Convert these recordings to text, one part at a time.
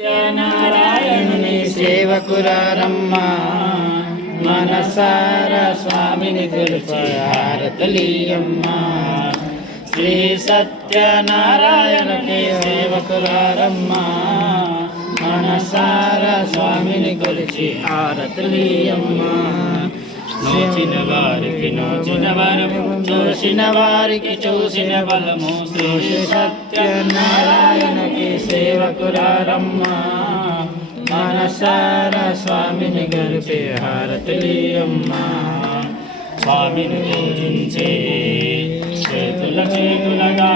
సత్యనారాయణుని సేవకురారమ్మ మనసార స్వామిని హారతలీయమ్మ. శ్రీ సత్యనారాయణుని సేవకురారమ్మ మనసార స్వామిని కొలిచి హారతలీయమ్మ. నోచిన వారికి నోచిన వరము చూసిన వారికి చూసిన బలము శ్రీ సత్యనారాయణకి సేవకురారమ్మ. మనసార స్వామిని గరిపే హారతులీయమ్మ. స్వామిని పూజించే చేతుల చేతులగా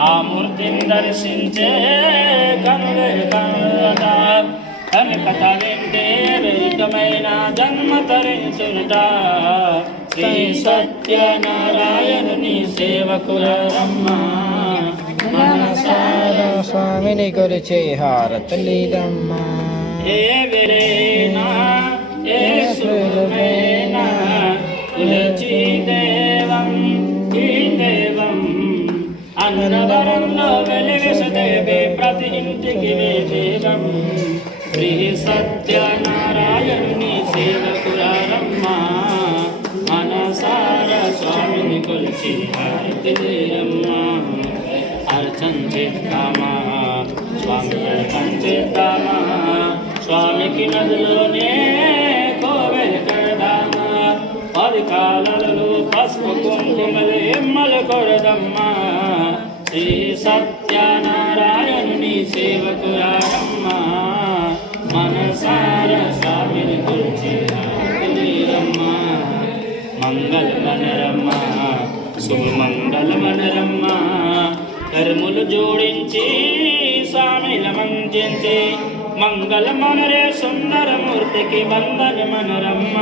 ఆ మూర్తిని దర్శించే కనులే కను కనుకత వింటే వేగమైన జన్మ తరించుట శ్రీ సత్యనారాయణుని సేవకులమ్మ స్వామిని కొలిచే హారతలీలమ్మ ఏ విరేనా ఏ సురమేనా కులచి దేవం ఈ దేవం. అన్నవరంలో వెలిగిసదేవి ప్రతి ఇంటికి దేవం శ్రీ సత్యనారాయణుని సేవకురారమ్మ మనసార స్వామిని కొలిచి హారతిలేయమ్మ అర్చన చేద్దామా స్వామి అర్చన చేద్దామా స్వామికి నదిలోనే కోవెల కడదామా. పది కాలలో పసుపు కుంకుమలు ఎమ్మలు కొరదమ్మా. శ్రీ సత్యనారాయణుని సేవకురా మంగళ మనరమ్మ శుభమంగళ మనరమ్మ కర్ములు జోడించి స్వామిల మంచించి మంగళ మనరే సుందరమూర్తికి వందన మనరమ్మ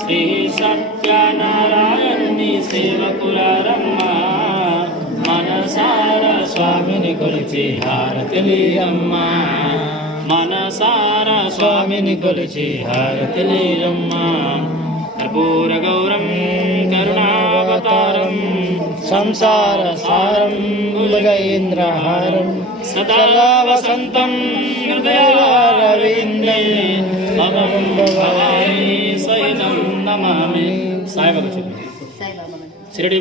శ్రీ సత్యనారాయణని సేవకులారమ్మ మనసార స్వామిని కొలిచి హారతిలీయమ్మ మనసార స్వామిని కొలిచి హారతిలీయమ్మ కర్పూర గౌ సంసార సారం భుజగేంద్రహారం సదా వసంతం హృదయారవిందే భవం భవాని సహితం నమామి సాయిబాబా చెప్పు సాయిబాబా షిరిడి